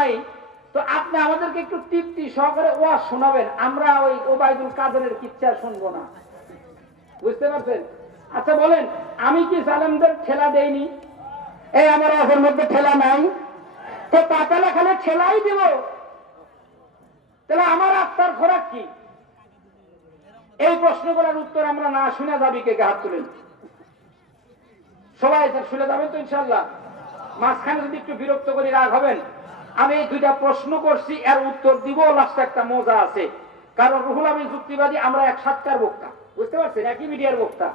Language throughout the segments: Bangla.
নাই, তো আপনি আমাদেরকে একটু তৃপ্তি সহকারে ওয়াজ শোনাবেন, আমরা ওই ওবায়দুল কাদেরের কিচ্ছা শুনবো না। বুঝতে পারছেন? আচ্ছা বলেন, আমি কি জালেমদের ঠেলা দেইনি? এই আমার ওয়াজের মধ্যে ঠেলা নাই, তো তাহলে খালি ঠেলাই দিব, তাহলে আমার আত্মার খোরাক কি? এই প্রশ্ন করার উত্তর আমরা না শুনে যাবি, কে হাত তুলেন? সবাই শুনে যাবেন তো ইনশাল্লাহ? মাঝখানে যদি একটু বিরক্ত করি রাগ হবেন। আমি এই দুইটা প্রশ্ন করছি, এর উত্তর দিব, লাস্টে একটা মজা আছে। কারণ রুহুল আমিন যুক্তিবাদী, আমরা এক সাতকার বক্তা, বুঝতে পারছেন, একই মিডিয়ার বক্তা।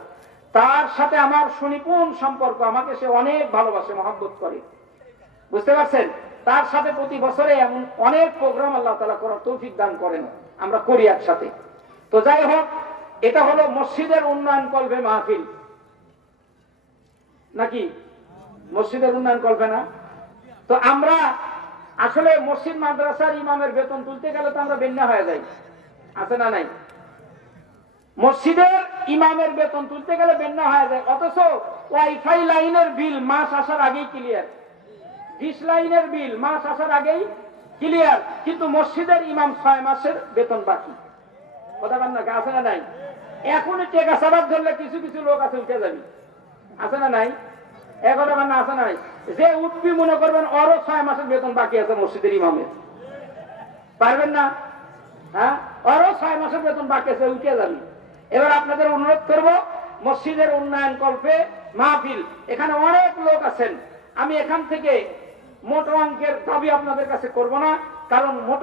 তার সাথে আমার সুনিপুণ সম্পর্ক, আমাকে সে অনেক ভালোবাসে, মহব্বত করে, বুঝতে পারছেন? তার সাথে প্রতি বছরে এমন অনেক প্রোগ্রাম আল্লাহ তাআলা করার তৌফিক দান করেন, আমরা করি একসাথে। তো যাই হোক, এটা হলো মসজিদের উন্নয়ন কল্পে মাহফিল, নাকি মসজিদের উন্নয়ন কল্পে না? তো আমরা আসলে মসজিদ মাদ্রাসার ইমামের বেতন তুলতে গেলে তো আমরা বেন্যা হয়ে যাই, আছে না নাই? মসজিদের ইমামের বেতন তুলতে গেলে বেন্যা হয়ে যায়, অথচ ওয়াইফাই লাইনের বিল মাস আসার আগেই ক্লিয়ার, ডিশ লাইনের বিল মাস আসার আগেই ক্লিয়ার, কিন্তু মসজিদের ইমাম 6 মাসের বেতন বাকি। কথা বল না, আছে না নাই? এখনই টেকা সাবাদ ধরলে কিছু কিছু লোক আছে উঠে যাবি, আছে না নাই? এখন আমার না, আছে না নাই? যে উঠবি মনে করবেন ওরও 6 মাসের বেতন বাকি আছে মসজিদের ইমামের, পারবেন না? হ্যাঁ, ওরও 6 মাসের বেতন বাকি আছে, উঠে যাবি। এবার আপনাদের অনুরোধ করব, মসজিদের উন্নয়ন কল্পে মাহফিল, এখানে অনেক লোক আছেন, আমি এখান থেকে মোটা অঙ্কের দাবি আপনাদের কাছে করব না, কারণ